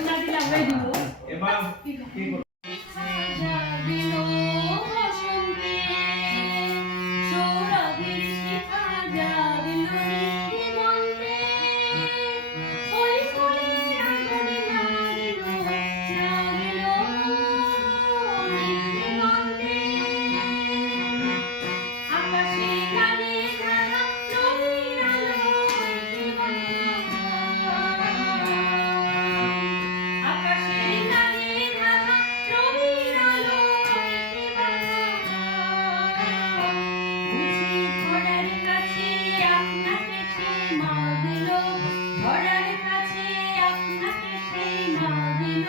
una de las. ধরার কাছে আপনাকে সেই না দিল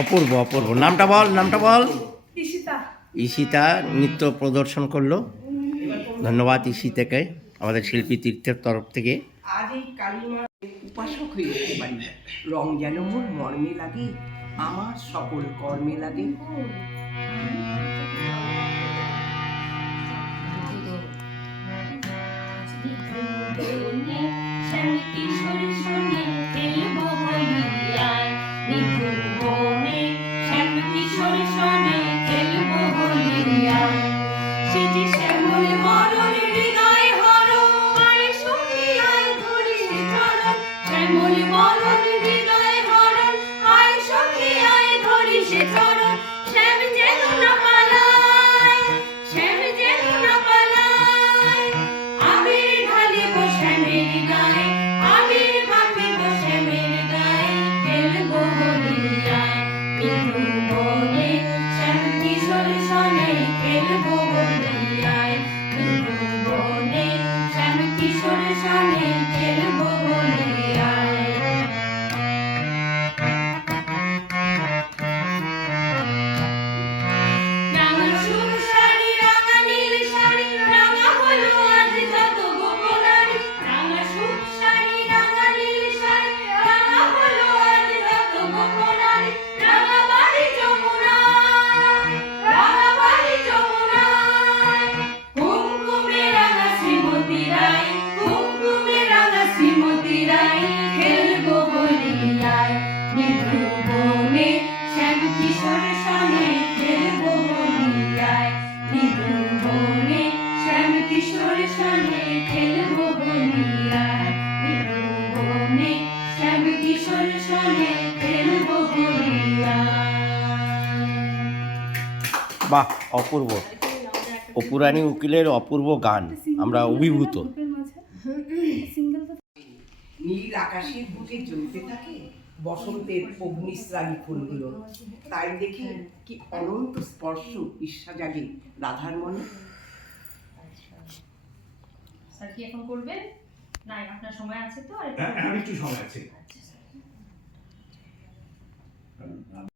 অপূর্ব অপূর্ব। নামটা বল নামটা বল। ঈশিতা। নৃত্য প্রদর্শন করল। ধন্যবাদ ঈশিতাকে আমাদের শিল্পী তীর্থের তরফ থেকে। আজ এই কালিমার উপাসক হয়ে যেতে পারি রং যেন মোর মর্মে লাগে আমার সকল কর্মে লাগে। বাহ অপূর্ব। অপুরাণী উকিলের অপূর্ব গান আমরা অভিভূত। নীল আকাশের বুকে জ্বলতে থাকে বসন্তের অগ্নিশ্রাণী ফুলগুলো। তাই দেখে কি অনন্ত স্পর্শ ঈর্ষা জাগে রাধার মনে। স্যার কি এখন করবেন? না আপনার সময় আছে তো আর হ্যাঁ, হ্যাঁ, একটু সময় আছে। আচ্ছা।